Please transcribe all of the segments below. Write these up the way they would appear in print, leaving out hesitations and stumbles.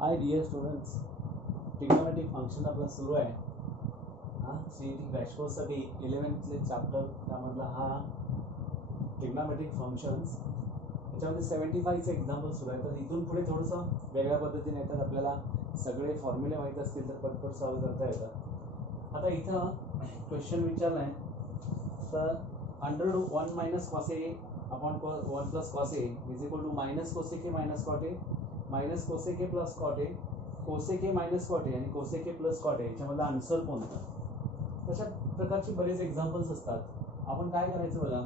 Hi dear students, trigonometric function आपला सुरू आहे. सीईटी क्रॅश कोर्ससाठी 11th चॅप्टर त्यामधला हा ट्रिग्नोमेट्रिक फंक्शन्स. याच्यामध्ये 75चे एक्झाम्पल सुरू आहे. तर इथून पुढे थोडंसं वेगळ्या पद्धतीने येतात. आपल्याला सगळे फॉर्म्युले माहीत असतील तर पटपट सॉल्व्ह करता येतात. आता इथं क्वेश्चन विचारला आहे, तर √1 minus cos A upon 1 plus cos A is equal to minus cosec A minus cot A minus cosec A plus cot A cosec A minus cot A आणि cosec A plus cot A याच्यामधला answer कोणता. तशा प्रकारचे बरेच examples असतात. आपण काय करायचं बघा,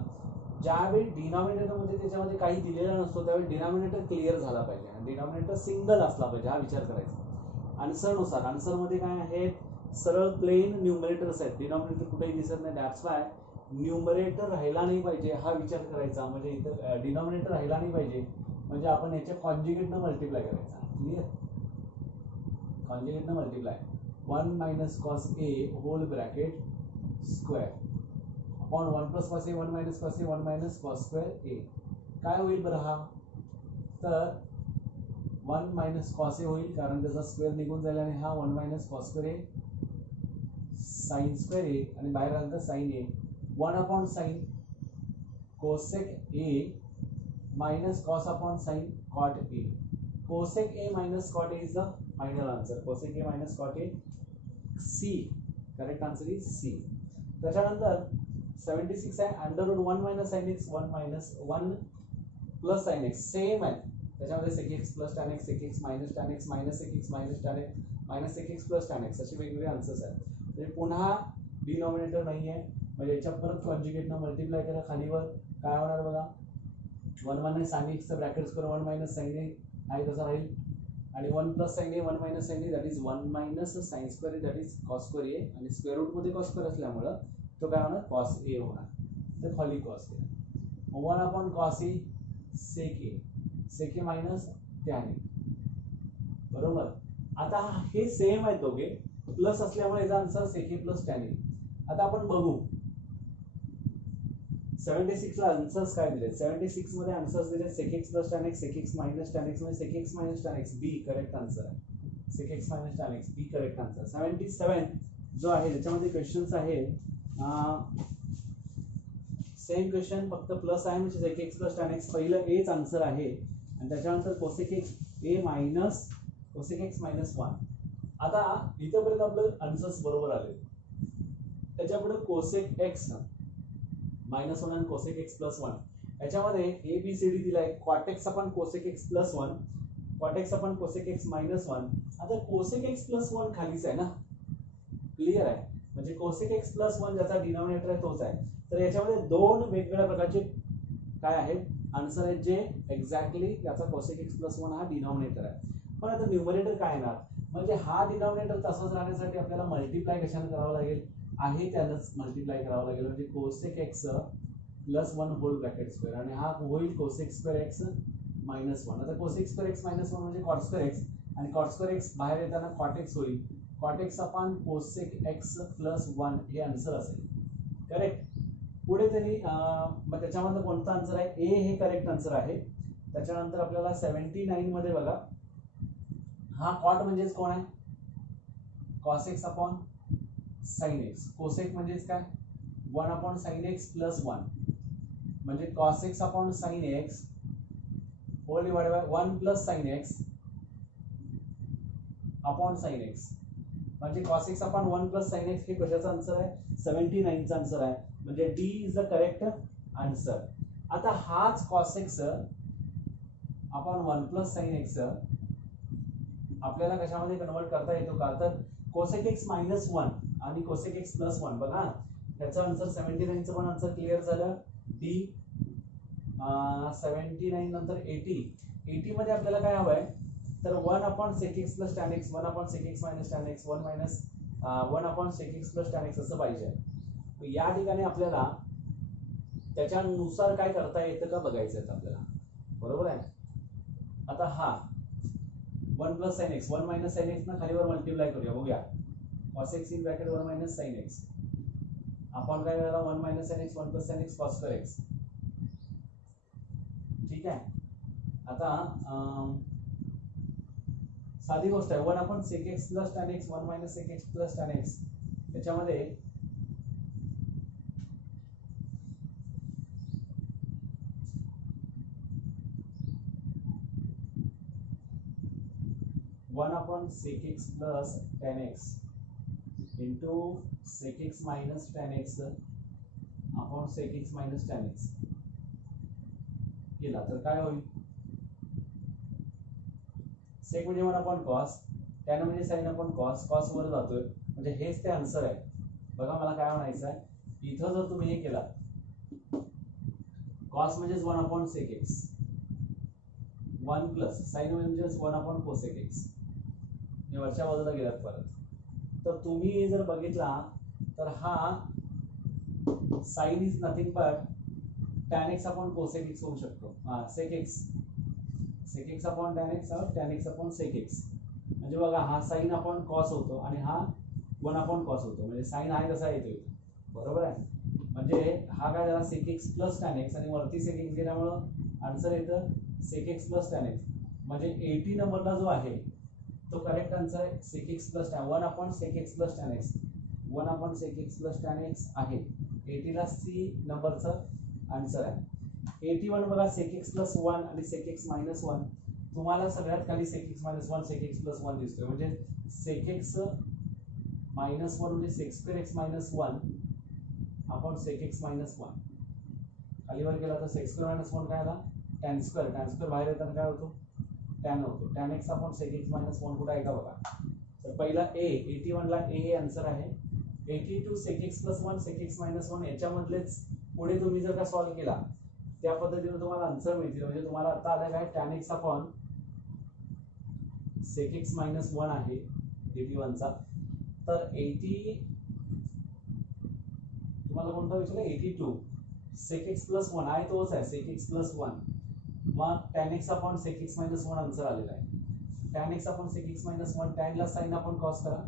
ज्यावेळी डिनॉमिनेटरमध्ये त्याच्यामध्ये काही दिलेला नसतो त्यावेळी डिनॉमिनेटर क्लिअर झाला पाहिजे आणि डिनॉमिनेटर सिंगल असला पाहिजे, हा विचार करायचा. आन्सरनुसार आन्सरमध्ये काय आहे, सरळ प्लेन न्यूमरेटर्स आहेत, डिनॉमिनेटर कुठेही दिसत नाही. दॅट्स वाय न्यूमरेटर राहिला नाही पाहिजे हा विचार करायचा. म्हणजे इथं डिनॉमिनेटर राहिला नाही पाहिजे म्हणजे आपण याच्या कॉन्जुगेटनं मल्टिप्लाय करायचा. क्लिअर, कॉन्जुगेटनं multiply 1 minus cos A whole bracket square upon 1 plus cos A 1 minus cos A 1 minus cos square A. काय होईल बरं हा, तर 1 मायनस कॉस ए होईल कारण त्याचा स्क्वेअर निघून जाईल आणि हा 1 minus cos square A sine square A आणि बाहेर आलं तर sine A 1 upon sine cosec A minus cos upon sin cot a. Cosec a minus cot a is the final answer. Cosec a minus cot a, C. Correct answer is C. त्याच्यानंतर 76 आहे √1 minus sin x 1 minus 1 plus sin x same आहे. त्याच्यामध्ये sec x plus tan x, sec x minus tan x, minus sec x minus tan x, minus sec x plus tan x असे वेगवेगळे answers आहेत. म्हणजे पुन्हा denominator नाही आहे म्हणजे याच्या परत कॉन्जुगेटनं मल्टिप्लाय करा. खालीवर काय होणार बघा, 1 मायनस साइन एक्सचं bracket square 1 minus sine A आहे तसा राहील आणि 1 plus sine A 1 minus sine A that is 1 minus sine square A that is cos square A आणि स्क्वेअर रूटमध्ये कॉस स्क्वेअर असल्यामुळं तो काय होणार कॉस ए होणार. तर खाली cos A 1 upon cos A sec A minus tan A. बरोबर. आता हे सेम आहे दोघे प्लस असल्यामुळे याचा answer sec A plus tan A. आता आपण बघू 76 ला आन्सर्स काय दिले. 76 मध्ये आन्सर्स दिले sec x plus tan x, sec x minus tan x म्हणजे sec x minus tan x बी करेक्ट आन्सर आहे. sec x minus tan x बी करेक्ट आन्सर. 77 जो आहे त्याच्यामध्ये क्वेश्चन्स आहे सेम क्वेश्चन फक्त प्लस आहे म्हणजे sec x plus tan x पहिलं एच आन्सर आहे आणि त्याच्यानंतर cosec x a minus cosec x minus 1. आता इथपर्यंत आपलं आन्सर्स बरोबर आले. त्याच्यापुढे cosec x -1 आणि कोसेक एक्स प्लस 1 याच्यामध्ये ए बी सी डी दिलाय. कॉट एक्स आपण cosec x plus 1, cot x आपण कोसेक एक्स मायनस 1. आता कोसेक एक्स प्लस 1 खालीच आहे ना, क्लिअर आहे. म्हणजे कोसेक एक्स प्लस 1 ज्याचा डिनॉमिनेटर आहे तोच आहे. तर याच्यामध्ये दोन वेगवेगळ्या प्रकारचे काय आहेत आन्सर आहेत जे एक्झॅक्टली याचा कोसेक एक्स प्लस 1 हा डिनॉमिनेटर आहे. पण आता न्यूमरेटर काय येणार, म्हणजे हा डिनॉमिनेटर तसाच राहण्यासाठी आपल्याला मल्टिप्लाय कशाने करावं लागेल आहे त्यानंच मल्टिप्लाय करावं लागेल. म्हणजे cosec x plus 1 whole bracket square आणि हा होईल कोसेक स्क्वेअर एक्स मायनस 1. आता कोसेक स्क्वेअर एक्स मायनस 1 म्हणजे कॉट स्क्वेअर एक्स आणि कॉट स्क्वेअर एक्स बाहेर येताना कॉट एक्स होईल. Cot x upon cosec x plus 1 हे आन्सर असेल. करेक्ट. पुढे तरी मग त्याच्यामधलं कोणता आन्सर आहे, ए हे करेक्ट आन्सर आहे. त्याच्यानंतर आपल्याला 79 मध्ये बघा, हा कॉट म्हणजेच कोण आहे, cos x upon sine x. Cosec म्हणजेच काय 1 अपॉन साइन एक्स प्लस 1 म्हणजे cos x upon sine x whole divide by 1 plus sine x upon sine x म्हणजे cos x upon 1 plus sine x हे कशाचा answer आहे, 79 चा answer आहे. म्हणजे D is the correct answer. आता हाच cos x upon 1 plus sine x आपल्याला कशामध्ये कन्वर्ट करता येतो का, तर कोसेक एक्स मायनस 1 आणि कोसेक एक्स प्लस 1. बघा त्याचा आन्सर 79 चं पण आन्सर क्लिअर झालं. डी 79 नंतर 80 मध्ये आपल्याला काय हवंय, तर 1 upon sec x plus tan x 1 upon sec x minus tan x 1 upon sec x plus tan x असं पाहिजे. या ठिकाणी आपल्याला त्याच्यानुसार काय करता येतं का बघायचं आहे आपल्याला. बरोबर आहे. आता हा 1 plus sine x 1 minus sine x ना खालीवर मल्टिप्लाय करूया. बघूया cos x in bracket 1 minus sine x आपण काय करायला 1 minus sine x 1 plus sine x cos square x. ठीक आहे. आता साधी गोष्ट आहे. 1 upon sec x plus tan x 1 minus sec x plus tan x त्याच्यामध्ये 1 upon sec x plus tan x into sec x minus tan x upon sec x minus tan x केला तर काय होईल. सेक म्हणजे 1 upon cos, tan म्हणजे sine upon cos, cos वर जातोय म्हणजे हेच ते आन्सर आहे. बघा मला काय म्हणायचं आहे, इथं जर तुम्ही हे केला कॉस म्हणजेच 1 upon sec x 1 plus sine म्हणजेच 1 अपॉन कोसेक एक्स वरच्या बाजूला गेलात परत, तर तुम्ही जर बघितला तर हा sine is nothing but tan x upon cosec x होऊ शकतो. Sec x upon tan x और tan x upon sec x म्हणजे बघा हा साइन अपॉन कॉस होतो आणि हा 1 अपॉन कॉस होतो म्हणजे साइन आहे तसा येतो बरोबर आहे. म्हणजे हा काय झाला sec x plus tan x आणि वरती सेक एक्स गेल्यामुळं आन्सर येतं sec x plus tan x म्हणजे 80 नंबरला जो आहे तो करेक्ट आन्सर आहे sec x plus tan 1 upon sec x plus tan x 1 upon sec x plus tan x आहे. 80 ला सी नंबरचं आन्सर आहे. 81 बघा सेक एक्स प्लस 1 आणि सेक एक्स मायनस 1 तुम्हाला सगळ्यात खाली sec x minus 1 sec x plus 1 दिसतोय म्हणजे सेक एक्स मायनस 1 म्हणजे sec square x minus 1 upon sec x minus 1 खाली वर गेला तर सेक स्क्वेअर मायनस 1 काय आला टॅन स्क्वेअर बाहेर येताना काय होतो टॅन होतो. Tan x upon sec x minus 1 कुठे आहे का बघा. तर पहिला ए 81 ला ए हे आन्सर आहे. 82 sec x plus 1 sec x minus 1 याच्यामधलेच पुढे तुम्ही जर का सॉल्व्ह केला त्या पद्धतीने तुम्हाला आन्सर मिळतील. म्हणजे तुम्हाला आता आलं काय tan x upon sec x minus 1 आहे 81 चा. तर 80 तुम्हाला कोणता विचारलं 82 सेक एक्स प्लस 1 आहे तोच आहे सेक एक्स प्लस 1 मग tan x upon sec x minus 1 answer आलेला आहे. Tan x upon sec x minus 1 tan ला साइन अपॉन कॉस करा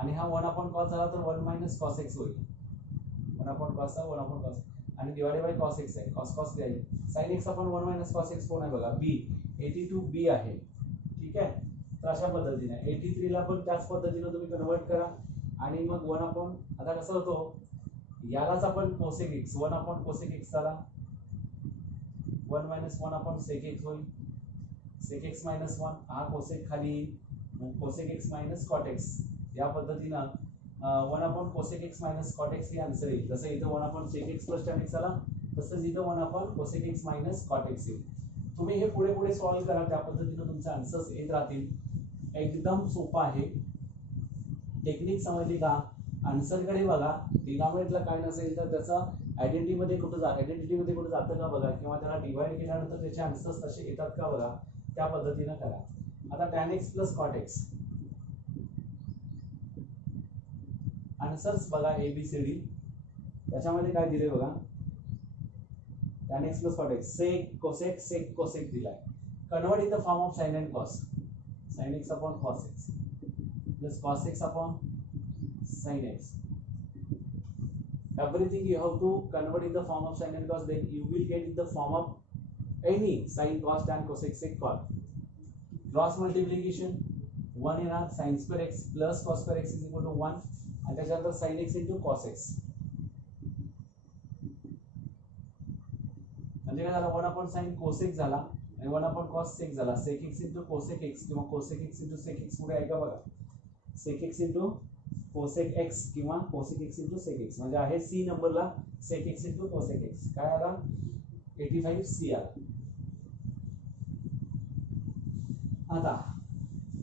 आणि हा 1 अपॉन कॉस झाला तर 1 मायनस कॉस एक्स होईल. 1 अपॉन कॉस 1 अपॉन कॉस आणि डिवाइडेड बाय कॉस एक्स आहे कॉस कॉस द्यायची. Sign x upon 1 minus cos x कोण आहे बघा बी 82 बी आहे. ठीक आहे तर अशा पद्धतीने 83 ला पण त्याच पद्धतीने तुम्ही कन्वर्ट करा आणि मग 1 अपॉन आता कसं होतो यालाच आपण cosec x 1 upon cosec x झाला 1 मायनस 1 अपॉन सेक एक्स होईल. सेक एक्स मायनस 1 हा कोसेक खाली cosec x minus cot x या पद्धतीनं 1 upon cosec x minus cot x ही आन्सर येईल. जसं इथं 1 upon sec x plus tan x आला तसंच इथं 1 upon cosec x minus cot x येईल. तुम्ही हे पुढे पुढे सॉल्व्ह करा त्या पद्धतीनं तुमचे आन्सर्स येत राहतील. एकदम सोपं आहे. टेक्निक समजली का. आन्सरकडे बघा डिनॉमिनेटला काय नसेल तर त्याचा आयडेंटिटीमध्ये कुठं जातं का बघा किंवा त्याला डिवाइड केल्यानंतर त्याचे आन्सर्स तसे येतात का बघा त्या पद्धतीनं करा. आता tan x plus cot x answers बघा ABCD त्याच्यामध्ये काय दिले बघा tan x plus cot x sec cosec दिलाय. Convert in the form of sin and cos sin x upon cos x plus cos x upon sin x. Everything you have to convert in the form of sin and cos, then you will get in the form of any sin cos tan cosec sec cot. Cross multiplication 1 येणार sin square x plus cos square x is equal to 1 आणि त्याच्यानंतर sin x into cos x म्हणजे काय झालं 1 upon sin cosec झाला आणि 1 upon cos sec झाला. sec x into cosec x किंवा cosec x into sec x पुढे आहे का बघा sec x into cosec x किंवा cosec x into sec x म्हणजे आहे C नंबरला sec x into cosec x काय आला 85 C आला. आता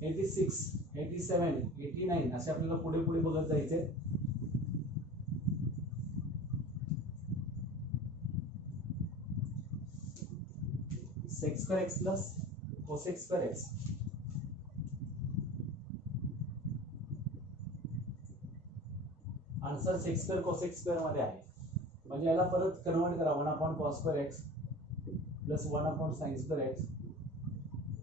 86 87 89 असे आपल्याला पुढे पुढे बघत जायचे. sec square x plus cosec square x answer sec square cosec square मध्ये आहे. म्हणजे याला परत कन्वर्ट करा 1 upon cos square x plus 1 upon sin square x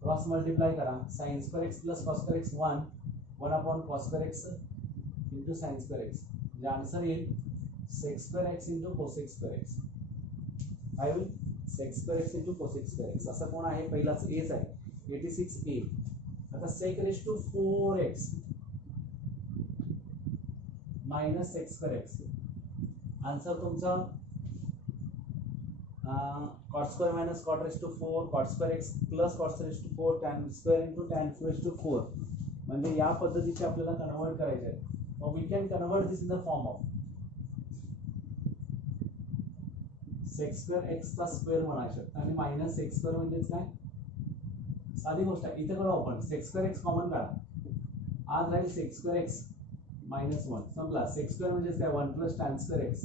cross multiply करा sin square x plus cos square x 1 upon cos square x into sin square x म्हणजे answer येईल sec square x into cosec square x काय होईल sec square x into cosec square x. असं कोण आहे पहिलाच H आहे 86a. आता sec raised to 4x minus sec square x. Answer तुमचा cot square minus cot raised to 4 cot square x plus cot raised to 4 tan square into tan raised to 4. म्हणजे या पद्धतीचे आपल्याला कन्वर्ट करायचे आहे. मग we can convert this in the form of sec square x चा square म्हणायला शकता आणि मायनस sec square म्हणजे काय, साधी गोष्ट आहे. इथे करू आपण sec square x कॉमन काढा, आज राहील sec square x मायनस 1. संपला. sec square म्हणजे काय 1 प्लस tan square x.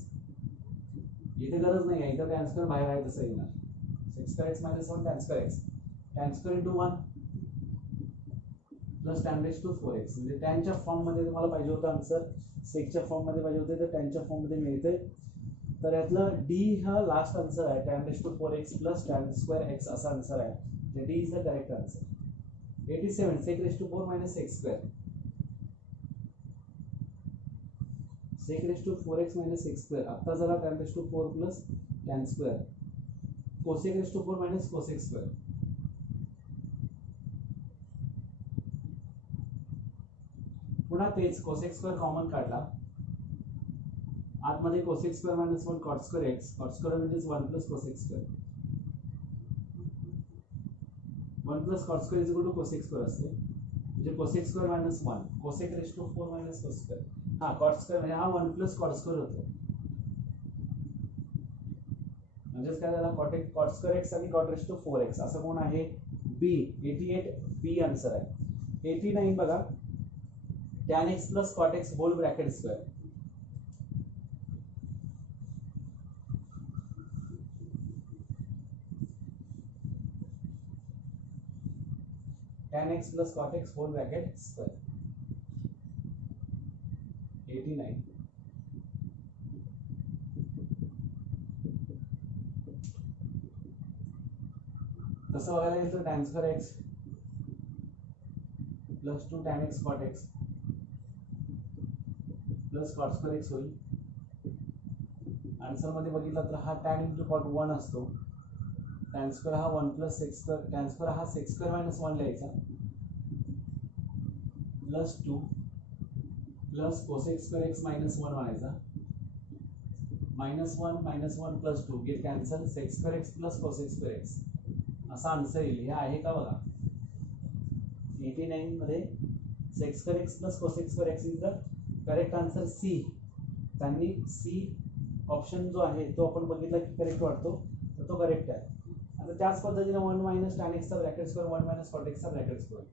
इथे गरज नाही आहे, इथे tan square बाहेर आहे तसं येणार. sec square x minus 1 tan square x, tan square into 1 plus tan raised to 4x. म्हणजे tan च्या फॉर्म मध्ये तुम्हाला पाहिजे होतं आन्सर, sec च्या फॉर्म मध्ये पाहिजे होते, तर tan च्या फॉर्म मध्ये मिळते. तर यातलं d हा लास्ट आन्सर आहे, tan raised to 4x plus tan square x असा आन्सर आहे. तर d is the correct answer. 87 sec raised to 4 minus sec square, sec raised to 4x minus sec square. आता जरा tan raised to 4 plus tan square, cosec raised to 4 minus cosec square. पुन्हा तेच cosec square common काढला, आतमध्ये cosec square minus 1 cot square x, cot square म्हणजे 1 plus cosec square, 1 plus cot square is equal to cosec square असते. म्हणजे cosec square minus 1 cosec raised to 4 minus cos square. हा cot square म्हणजे हा 1 plus cot square होतो. म्हणजे काय झाला, cot square x आणि cot raised to 4x. असं कोण आहे, b. 88 b आन्सर आहे. 89 बघा, tan x plus cot x whole bracket square. tan x plus cot x whole bracket square. 89. तसं बघायला गेलं तर tan square x plus 2 tan x cot x plus cot square x होईल. Answer मध्ये बघितलं तर हा tan into cot 1 असतो, tan square हा 1 plus sec square, tan square हा sec square minus 1 लिहायचा, plus 2 plus cosec square x minus 1 म्हणायचा, minus 1 plus 2 get cancel, sec square x plus cosec square x असा आन्सर येईल. हे आहे का बघा, 89 मध्ये sec square x plus cosec square x is the correct answer. C. त्यांनी सी ऑप्शन जो आहे तो आपण बघितला की करेक्ट वाटतो, तर तो करेक्ट आहे. आता त्याच पद्धतीने 1 minus tan x चा bracket square, 1 minus cot x चा ब्रॅकेट स्क्वेअर.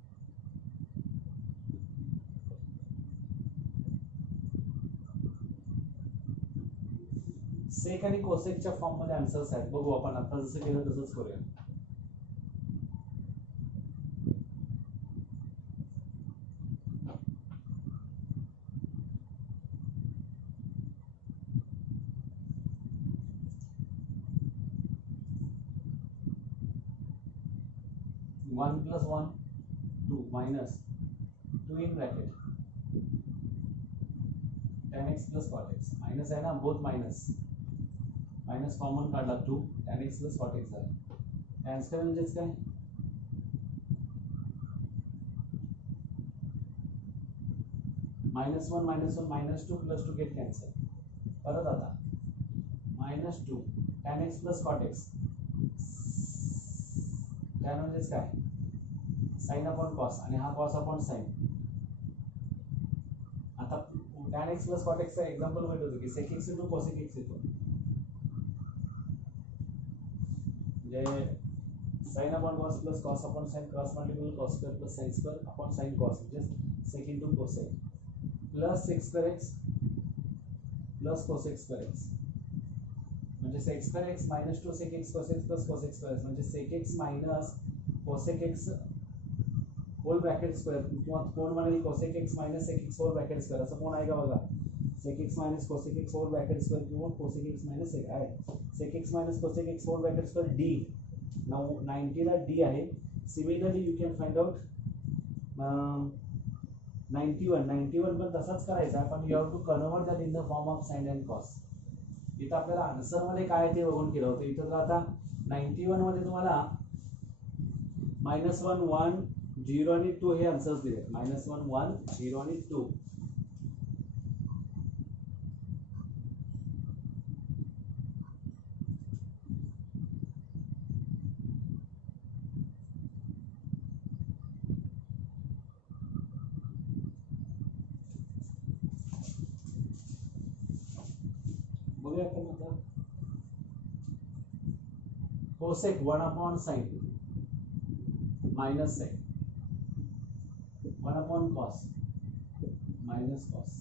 सेक आणि कोसेकच्या फॉर्म मध्ये आन्सर्स आहेत. बघू आपण आता जसं केलं तसंच करूया. One plus 1 2 minus 2 in bracket tan x plus cot x. Minus आहे ना, बोथ माइनस, माइनस कॉमन काढला 2 tan x plus cot x झाला. tan स्क्वेअर म्हणजेच काय, -1 minus 2 plus 2 गेट कॅन्सल. परत आता -2 tan x plus cot x, tan म्हणजेच काय, sin अपॉन cos आणि हा cos अपॉन sin. आता tan x plus cot x चा एक्झाम्पल भेटत होतं की sec x into cosec x येतो, म्हणजे sin upon cos plus cos upon sin, cos multiple cos square plus sin square upon sin cos, म्हणजे sec into cosec plus sec square x plus cosec square x, म्हणजे sec square x minus 2 sec x cos x plus cosec square x, म्हणजे sec x minus cosec x whole bracket square, किंवा कोण म्हणेल cosec x minus sec x whole bracket square. असं कोण आहे का बघा, sec x minus cosec x whole bracket square किंवा cosec x minus sec आहे. sec x minus cosec x whole bracket square d, 90 ला d आहे. Similarly you can find out 91 पण तसाच करायचा, पण you have to convert that in the form of sin and cos. इथं आपल्याला answer मध्ये काय ते बघून केलं होतं. इथं तर आता 91 मध्ये तुम्हाला -1 1 0 आणि 2 हे आन्सर्स दिले. -1 1 0 आणि 2. बघूया आपण आता. Cosec 1/sin minus sine 1/cos minus cos.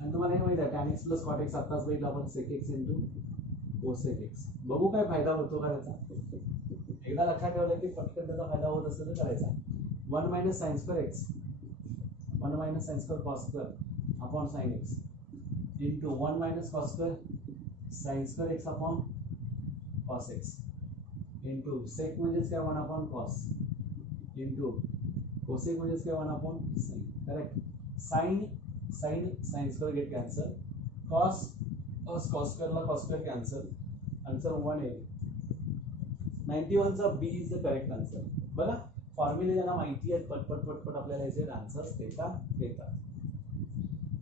आणि तुम्हाला हे माहिती आहे tan x plus cot x आत्ताच बघितलं आपण sec x into cosec x. बघू काय फायदा होतो का त्याचा. एकदा लक्षात ठेवलं की पटकन त्याचा फायदा होत असेल तर करायचा. 1 - sin square x 1 - sin square cos square upon sin x into 1 - cos square sin square x upon cos x into sec म्हणजेच काय 1/cos into cosec म्हणजेच काय 1/sin. Correct. sin square get cancel. cos square ला cos square cancel. Answer 1 आहे. 91 चा बी is the correct answer. बघा फॉर्म्युले ज्यांना माहिती आहे पटपट आपल्याला याचे आन्सर्स देतात.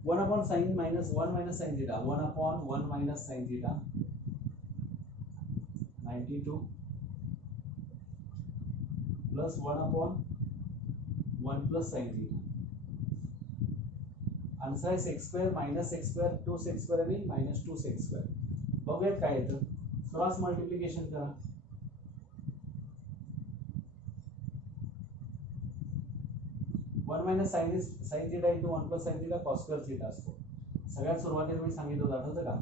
1/sin -1 - sin theta 1/1 - sin theta 92 plus 1/1 plus sin theta. Answer आहे sec square -sec square 2 sec square आणि -2 sec square. बघूयात काय येतं. क्रॉस मल्टिप्लिकेशन करा. 1 - sin theta into 1 plus sin theta cos square theta असतो. सगळ्यात सुरुवातीला मी सांगितलं होतं आठवतं का.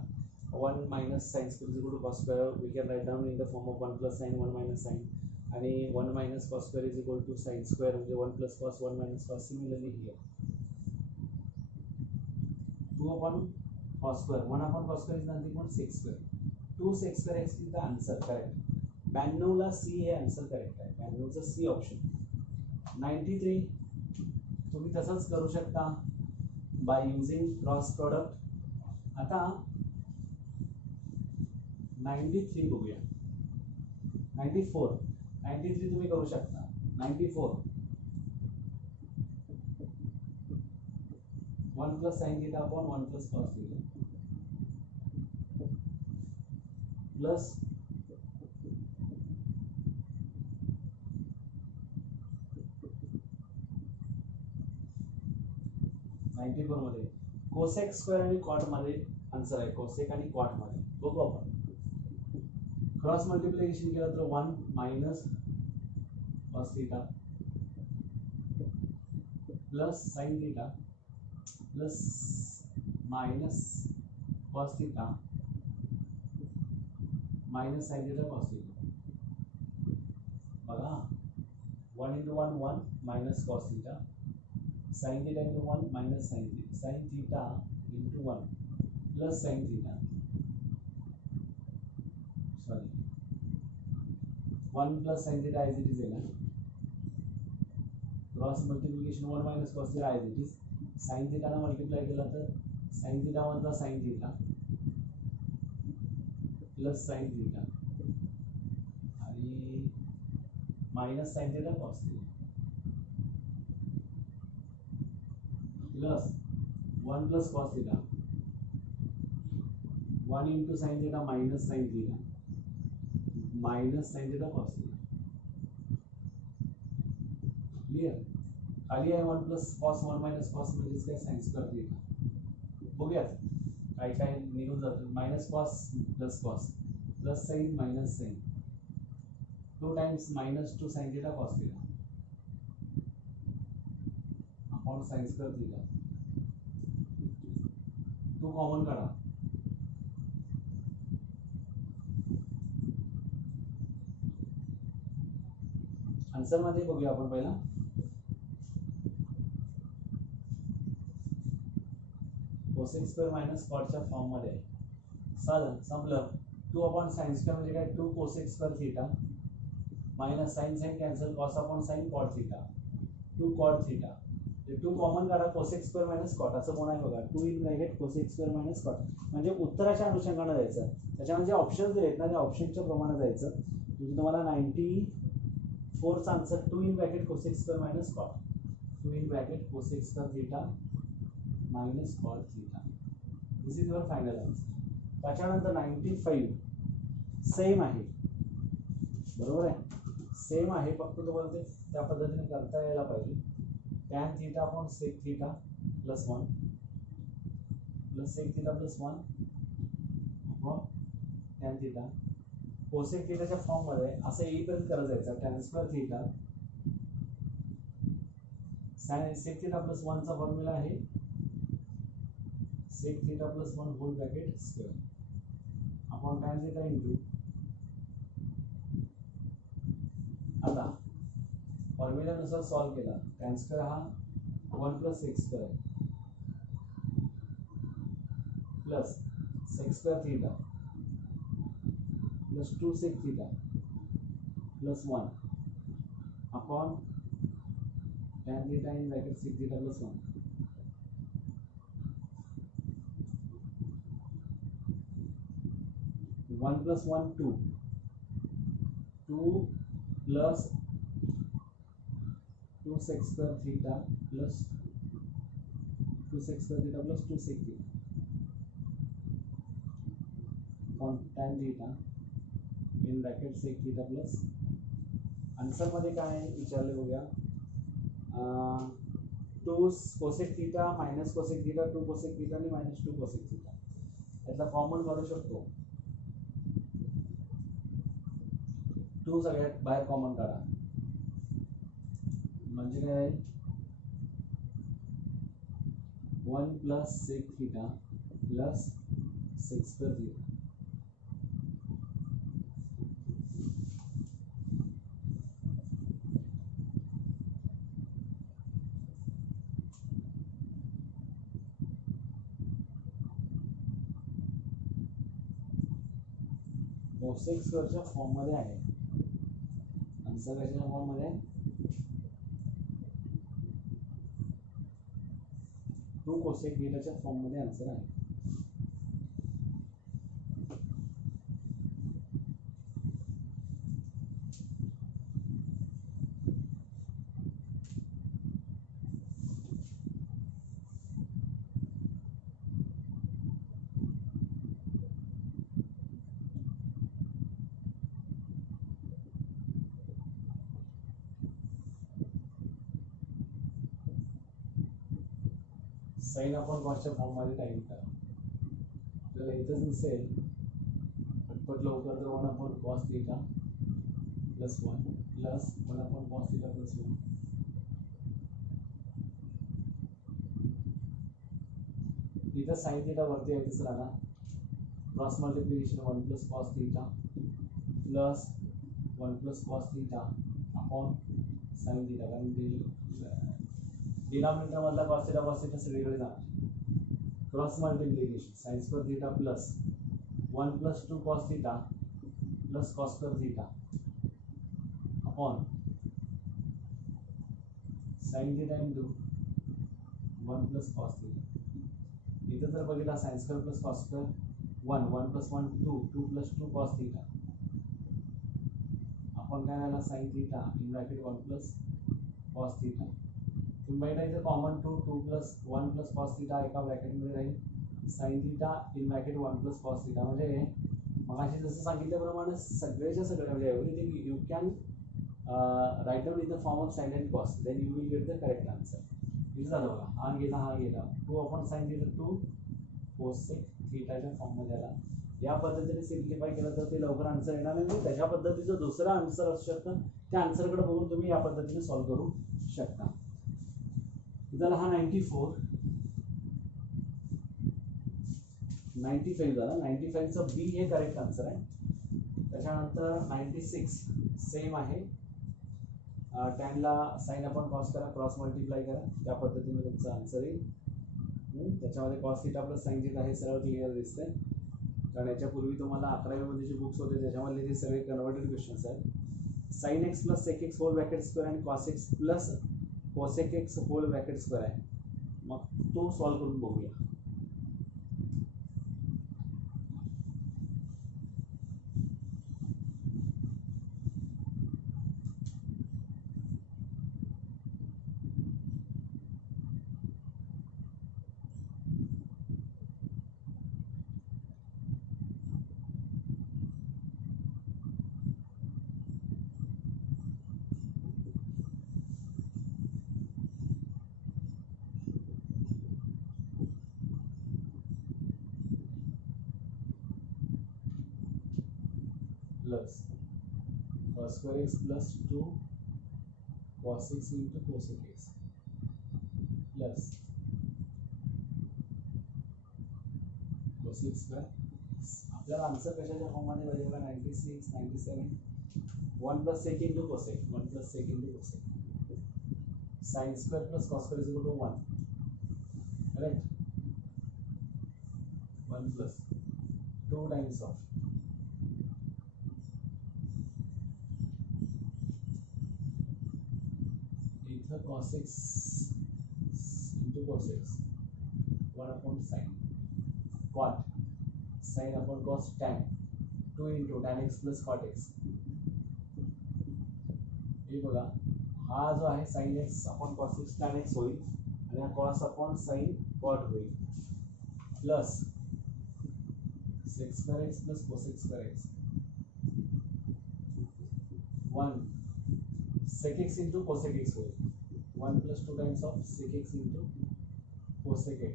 1 - sin square is equal to cos square. We can write down in the form of 1 plus sin 1 - sin आणि 1 - cos square is equal to sin square म्हणजे 1 plus cos 1 - cos. Similarly here 2/cos square 1/cos square is nothing but sec square. 2 sec square x is the answer. correct. 92 ला C हे answer correct आहे. 92 चा C option. 93 तुम्ही तसंच करू शकता by using cross product. आता 93 बघूया. 93 तुम्ही करू शकता. 94 1 plus sin theta upon 1 plus cos theta plus 94 मध्ये कोसेक स्क्वेअर आणि कॉट मध्ये आन्सर आहे. कोसेक आणि कॉट मध्ये बघू आपण. क्रॉस मल्टिप्लिकेशन केलं तर 1 minus cos theta plus sin theta plus minus cos theta minus sin theta cos theta. बघा 1 into 1 1 minus cos theta sin theta into 1 minus sin theta into 1 plus sin theta. Sorry 1 plus sin theta as it is in cross multiplication 1 minus cos theta as it is. sin theta ना multiply केला तर sin theta वजा sin theta plus sin theta आणि minus sin theta cos theta plus 1 plus cos theta 1 into sin theta minus sin theta minus sin theta cos theta. Clear. खाली आहे 1 plus cos 1 minus cos म्हणजे काय sin square theta. बघूयात काय काय निघून जातं. minus cos plus sin minus sin 2 times minus 2 sin theta cos theta upon sin square theta. 2 common काढा. आन्सर मध्ये बघूया आपण पहिला. cosec स्क्वेअर मायनस कॉटच्या फॉर्म मध्ये आहे. संपलं. 2/sin स्क्वेअर म्हणजे काय 2 cosec square theta minus sin cancel cos/sin cot theta 2 cot theta. 2 common काढा. cosec स्क्वेअर मायनस कॉट असं कोण आहे बघा. 2 in bracket cosec square minus cot म्हणजे उत्तराच्या अनुषंगाने जायचं. त्याच्यामध्ये जे ऑप्शन दिलेत ना त्या ऑप्शनच्या प्रमाणे जायचं. म्हणजे तुम्हाला 90 फोरचा answer 2 in bracket cosec square minus cot, 2 in bracket cosec square theta minus cot theta. This is your final answer. त्याच्यानंतर 95 सेम आहे, बरोबर आहे, सेम आहे, फक्त तुम्हाला ते त्या पद्धतीने करता यायला पाहिजे. Tan theta upon sec theta plus 1 plus sec theta plus 1 upon tan theta. Cosec थीटाच्या फॉर्ममध्ये असं येईपर्यंत करत जायचं. Tan square theta sec theta plus 1 चा फॉर्म्युला आहे sec theta plus 1 whole bracket square upon tan theta into. आता फॉर्म्युल्यानुसार सॉल्व केला. टॅन स्क्वेअर हा 1 plus sec square plus sec square theta plus 2 sec theta plus 1 upon tan theta in bracket sec theta plus 1. One plus 1 2 plus 2 sec square theta plus 2 sec square theta plus 2 sec theta upon tan theta in bracket sec theta plus. आन्सरमध्ये काय विचारले बघूया. 2 cosec theta minus cosec theta 2 cosec theta आणि minus 2 cosec theta यातला common काढू शकतो. 2 सगळ्यात बाहेर कॉमन काढा म्हणजे काय 1 plus sec theta plus sec square theta. Cosec स्क्वेअरच्या फॉर्ममध्ये आहे. आन्सर कशाच्या फॉर्ममध्ये 2 कोसेक थीटाच्या फॉर्ममध्ये आन्सर आहे. साइन अपॉन कॉसच्या फॉर्ममध्ये टाइम करा. आपल्याला इथंच दिसेल पटपट लवकर तर 1 upon cos theta plus 1 plus 1 upon cos theta plus 1. इथं साइन थीटा वरती आहे तिसरा ना. Cross multiplication 1 plus cos theta plus 1 plus cos theta upon sine theta. कारण डिनॉमिनेटर मधला कॉस थीटा सगळीकडे जाणार. Cross multiplication sign square theta plus 1 plus 2 cos theta plus cos square theta upon sine theta into 1 plus cos theta. इथं जर बघितला sign square plus cos square 1 plus 1 2 plus 2 cos theta आपण काय झाला sine theta in bracket 1 plus cos theta. तुम्ही बघितला इथं common 2 plus 1 plus cos theta एका ब्रॅकेटमध्ये राहील. Sine theta in bracket 1 plus cos theta म्हणजे मगाशी जसं सांगितल्याप्रमाणे सगळ्याच्या सगळ्या म्हणजे everything you can write down in the form of sine and cos then you will get the correct answer. इथं झालं बघा हा गेला 2 अपॉन साइन थीटा 2 कोसेक थीटाच्या फॉर्ममध्ये आला. या पद्धतीने सिम्प्लिफाय केलं तर ते लवकर आन्सर येणार नाही. त्याच्या पद्धतीचं दुसरं आन्सर असू शकतं. त्या आन्सरकडे बघून तुम्ही या पद्धतीने सॉल्व्ह करू शकता. झाला हा 94 95 झाला. 95चं बी हे करेक्ट आन्सर आहे. त्याच्यानंतर 96 सेम आहे. टॅनला साइन अपॉन कॉस करा क्रॉस मल्टिप्लाय करा त्या पद्धतीने तुमचा आन्सर येईल. त्याच्यामध्ये cos theta plus sine theta हे सरळ क्लिअर दिसतंय. कारण याच्यापूर्वी तुम्हाला 11वी मध्ये जे बुक्स होते त्याच्यामधले हे सगळे कन्वर्टेड क्वेश्चन्स आहेत. Sine x plus sec x whole bracket square आणि cos x plus cosec x whole bracket square आहे. मग तो सॉल्व्ह करून बघूया. Plus cos square x plus 2 cos x into cosec x plus cosec square. आपल्याला answer कशाच्या फॉर्ममध्ये पाहिजे बघा 96 97 1 plus sec into cosec 1 plus sec into cosec sin square plus cos square is equal to 1, correct? 1 plus 2 times of either cos x into cos x 1 upon sin cot sin upon cos tan 2 into tan x plus cot x. हे बघा हा जो आहे sin x upon cos x tan x होईल आणि हा cos upon sin cot होईल plus sec square x plus cosec square x 1 sec x into cosec x होईल 1 plus 2 times of sec x into cosec x.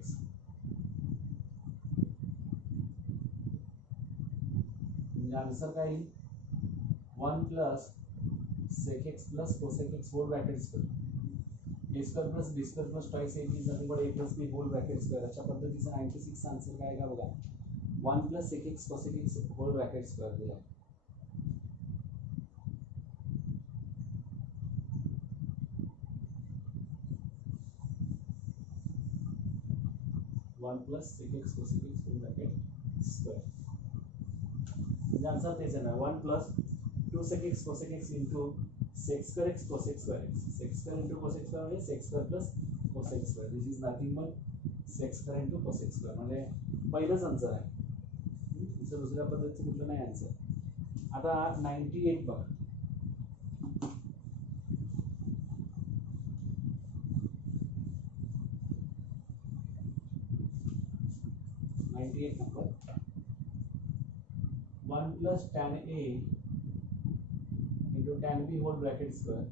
म्हणजे answer काय येईल 1 plus sec x plus cosec x whole bracket square a square plus b square plus twice a is nothing but a plus b whole bracket square. अशा पद्धतीचा 96 answer काय आहे का बघा 1 plus sec x cosec x whole bracket square दिला. One plus sec x cosec x whole bracket square. म्हणजे answer तेच आहे ना 1 plus 2 sec x cosec x into sec square x cosec square x sec square into cosec square म्हणजे sec square plus cosec square. This is nothing but sec square into cosec square. म्हणजे पहिलंच answer आहे. दुसऱ्या पद्धतीचं कुठलं नाही answer. आता 98 बघा 98 number 1 plus tan a into tan b whole bracket square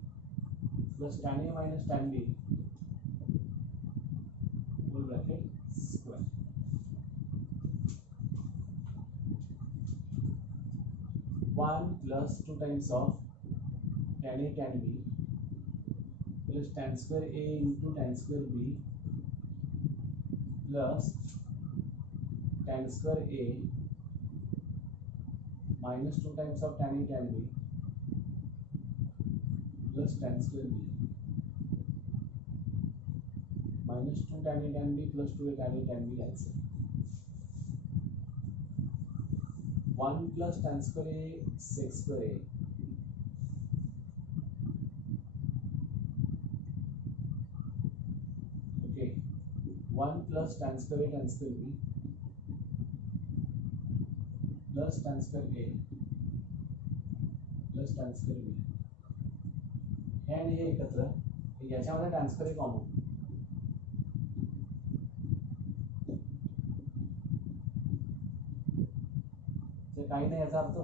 plus tan a minus tan b whole bracket square. 1 plus 2 times of tan a tan b plus tan square a into tan square b plus tan square a minus 2 times of tan a tan b plus tan square b minus 2 tan a tan b plus 2 tan a tan b answer. 1 plus tan square a sec square a okay 1 plus tan square a tan square b plus tan square a plus tan square b हे आणि हे एकत्र याच्यामध्ये tan square a common तर काही नाही याचा अर्थ 1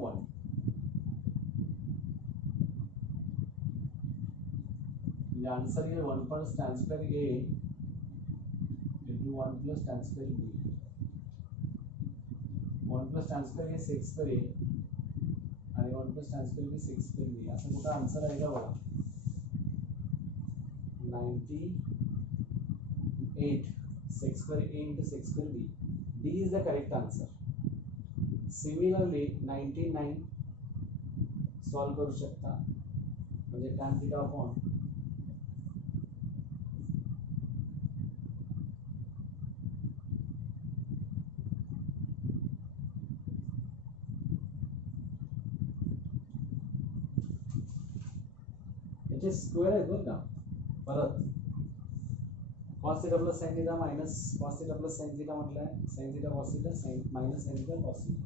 म्हणजे आन्सर येईल 1 plus tan square a into 1 plus tan square b 1 plus tan square a sec square a आणि 1 plus tan square b sec square b असं कुठं आन्सर आहे का बघा 98 sec square a into sec square b. D is the correct answer. Similarly 99 solve करू शकता म्हणजे tan theta upon याचे स्क्वेअर आहेत बरं का परत cos theta plus sin theta minus cos theta plus sin theta म्हटलं आहे sin theta cos theta sin minus sin theta cos theta.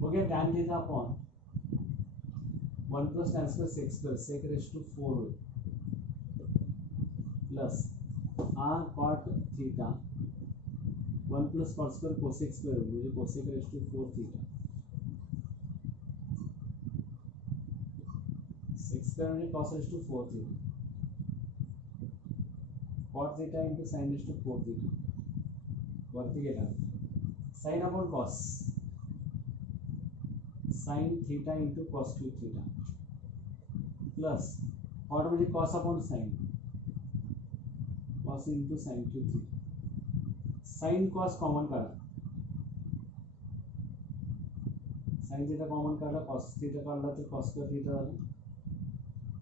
बघूया tan theta upon 1 plus tan square sec raised to 4 होईल plus r cot theta 1 plus cot square cosec square होईल म्हणजे cosec raised to 4 theta sec square म्हणजे cos raised to 4 theta cot theta into sin raised to 4 theta वरती गेला sin upon cos sine theta into cos cube theta plus cot म्हणजे cos upon sine, cos into sine cube theta. Sine cos common काढा, sine theta common काढला, cos theta काढला तर cos square theta झालं.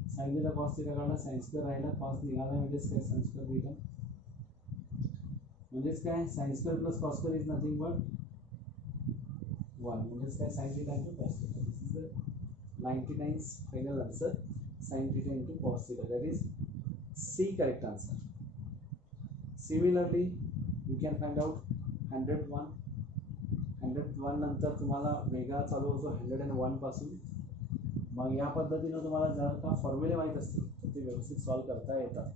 Sine theta cos theta काढला, sine square राहिला, cos निघाला म्हणजेच काय साइन स्क्वेअर थीटा म्हणजेच काय sine square plus cos square is nothing but 1 म्हणजेच काय sine theta into cos theta. This is the 99th final answer, sign theta into cos theta, that is C correct answer. Similarly you can find out 101. 101 नंतर तुम्हाला वेगळा चालू होतो 101 पासून. मग या पद्धतीनं तुम्हाला जर का फॉर्म्युले माहीत असतील तर ते व्यवस्थित सॉल्व करता येतात.